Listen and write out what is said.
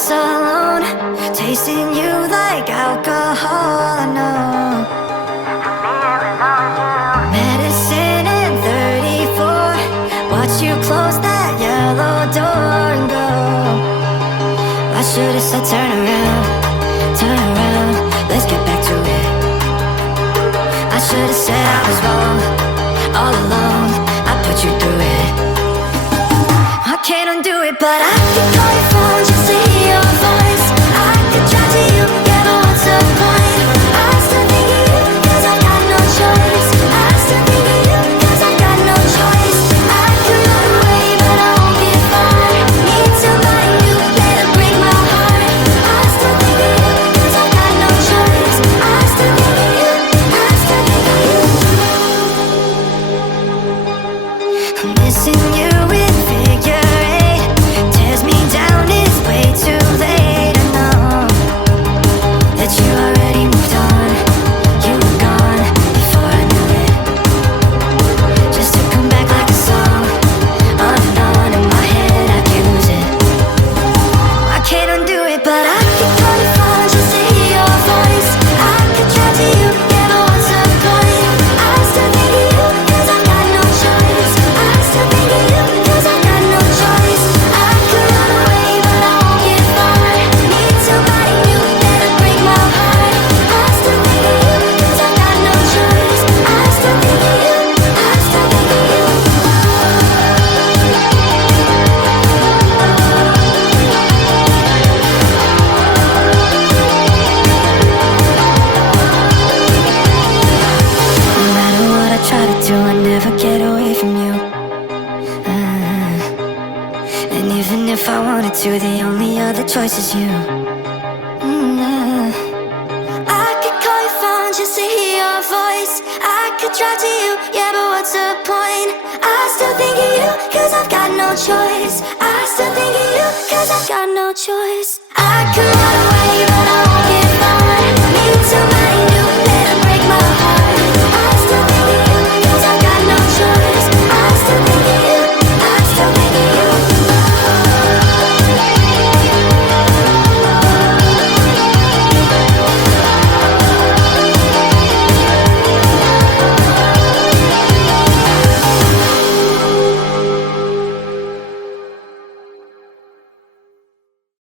us alone, tasting you like alcohol. I know medicine in 34. Watch you close that yellow door and go. I should've said turn around, let's get back to it. I should've said I was wrong, all alone, I put you through it. I can't undo it, but I can call your phone just to hear your voice. I could try to you, yeah, but what's the point? I still think of you, cause I got no choice. I still think of you, cause I got no choice. I could run away, but I won't get far. Need somebody new, better break my heart. I still think of you, cause I got no choice. I still think of you, I still think of you. I'm missing you with figure eight. Tears me down, it's way too late. I know that you already moved on. You were gone before I knew it. Just to come back like a song, on and on in my head, I can't lose it. I can't undo it, but I can call your phone just to hear your voice. I could try to you, yeah, but what's the point? I still think of you, cause I got no choice. I still think of you, cause I got no choice. I could run away, but I won't get far. Need somebody new, better break my heart. I still think of you, cause I got no choice. I still think of you, I still think of you. No matter what I try to do, I never get away from you. And even if I wanted to, the only other choice is you. I could call your phone just to hear your voice. I could try to you, yeah, but what's the point? I still think of you, cause I've got no choice. I still think of you, cause I've got no choice. I could run away, but I